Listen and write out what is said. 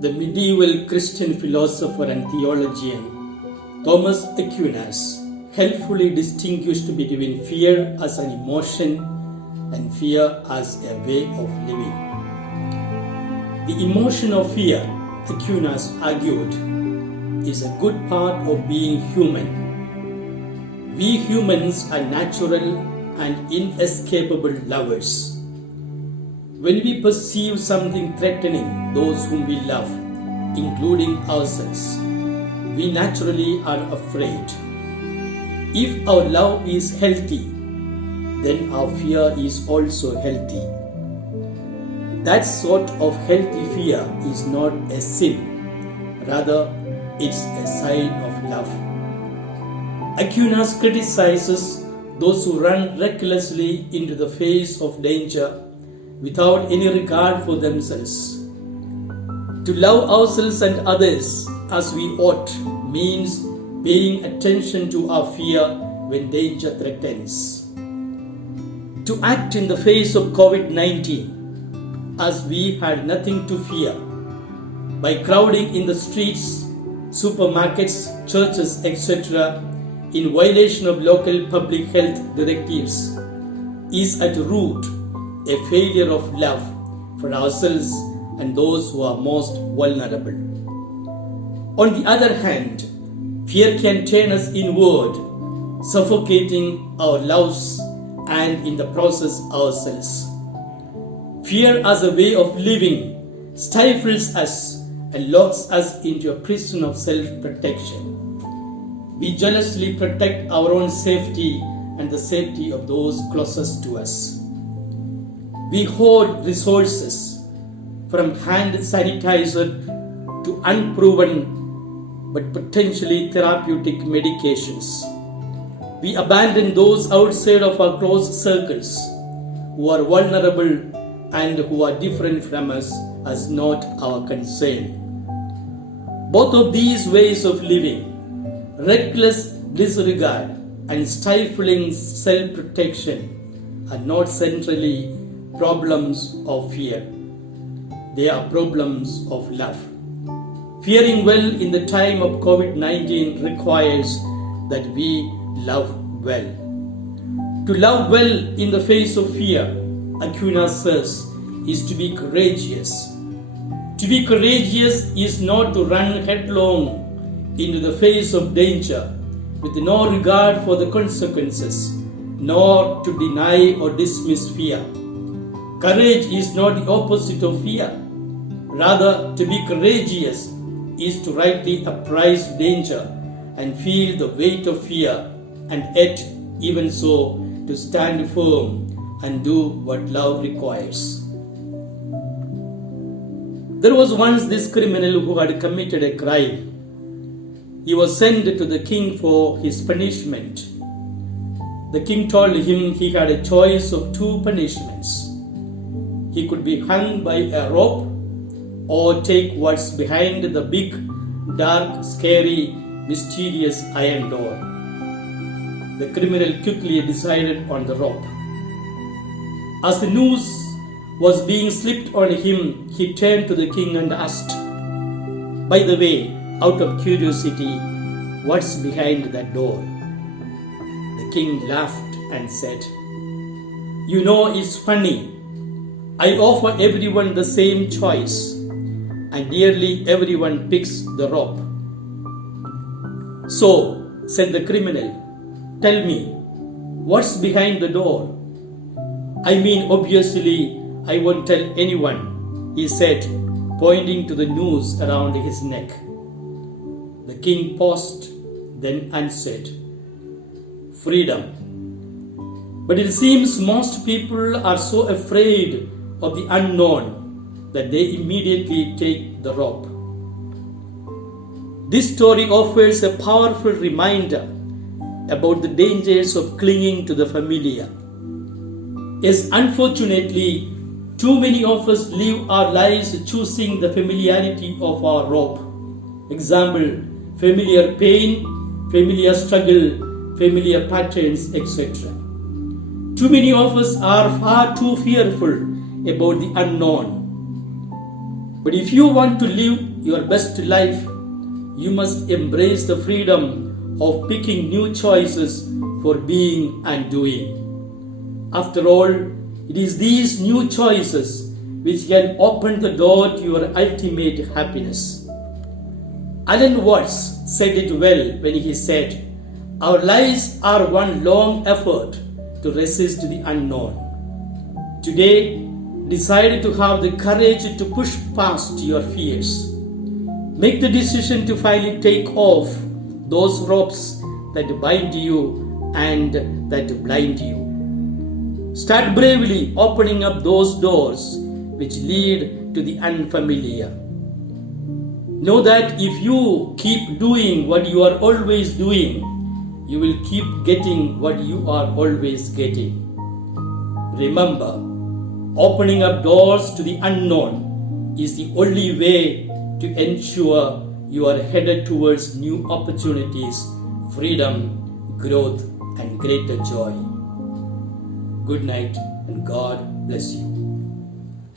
The medieval Christian philosopher and theologian Thomas Aquinas helpfully distinguished between fear as an emotion and fear as a way of living. The emotion of fear, Aquinas argued, is a good part of being human. We humans are natural and inescapable lovers. When we perceive something threatening those whom we love, including ourselves, we naturally are afraid. If our love is healthy, then our fear is also healthy. That sort of healthy fear is not a sin, rather it's a sign of love. Aquinas criticizes those who run recklessly into the face of danger without any regard for themselves. To love ourselves and others as we ought means paying attention to our fear when danger threatens. To act in the face of COVID-19 as we had nothing to fear by crowding in the streets, supermarkets, churches, etc. in violation of local public health directives is at root a failure of love for ourselves and those who are most vulnerable. On the other hand, fear can turn us inward, suffocating our loves and in the process ourselves. Fear as a way of living stifles us and locks us into a prison of self-protection. We jealously protect our own safety and the safety of those closest to us. We hoard resources from hand sanitizer to unproven but potentially therapeutic medications. We abandon those outside of our close circles who are vulnerable and who are different from us as not our concern. Both of these ways of living, reckless disregard and stifling self-protection, are not centrally problems of fear. They are problems of love. Fearing well in the time of COVID-19 requires that we love well. To love well in the face of fear, Aquinas says, is to be courageous. To be courageous is not to run headlong into the face of danger with no regard for the consequences, nor to deny or dismiss fear. Courage is not the opposite of fear. Rather, to be courageous is to rightly apprise danger and feel the weight of fear, and yet, even so, to stand firm and do what love requires. There was once this criminal who had committed a crime. He was sent to the king for his punishment. The king told him he had a choice of two punishments. He could be hung by a rope or take what's behind the big, dark, scary, mysterious iron door. The criminal quickly decided on the rope. As the noose was being slipped on him, he turned to the king and asked, "By the way, out of curiosity, what's behind that door?" The king laughed and said, "You know, it's funny. I offer everyone the same choice, and nearly everyone picks the rope." "So," said the criminal, "tell me, what's behind the door?" "I mean, obviously, I won't tell anyone," he said, pointing to the noose around his neck. The king paused, then answered, "Freedom." But it seems most people are so afraid of the unknown that they immediately take the rope. This story offers a powerful reminder about the dangers of clinging to the familiar. Yes, unfortunately, too many of us live our lives choosing the familiarity of our rope. Example, familiar pain, familiar struggle, familiar patterns, etc. Too many of us are far too fearful about the unknown. But if you want to live your best life, you must embrace the freedom of picking new choices for being and doing. After all, it is these new choices which can open the door to your ultimate happiness. Alan Watts said it well when he said, "Our lives are one long effort to resist the unknown." Today, decide to have the courage to push past your fears. Make the decision to finally take off those ropes that bind you and that blind you. Start bravely opening up those doors which lead to the unfamiliar. Know that if you keep doing what you are always doing, you will keep getting what you are always getting. Remember, opening up doors to the unknown is the only way to ensure you are headed towards new opportunities, freedom, growth, and greater joy. Good night, and God bless you.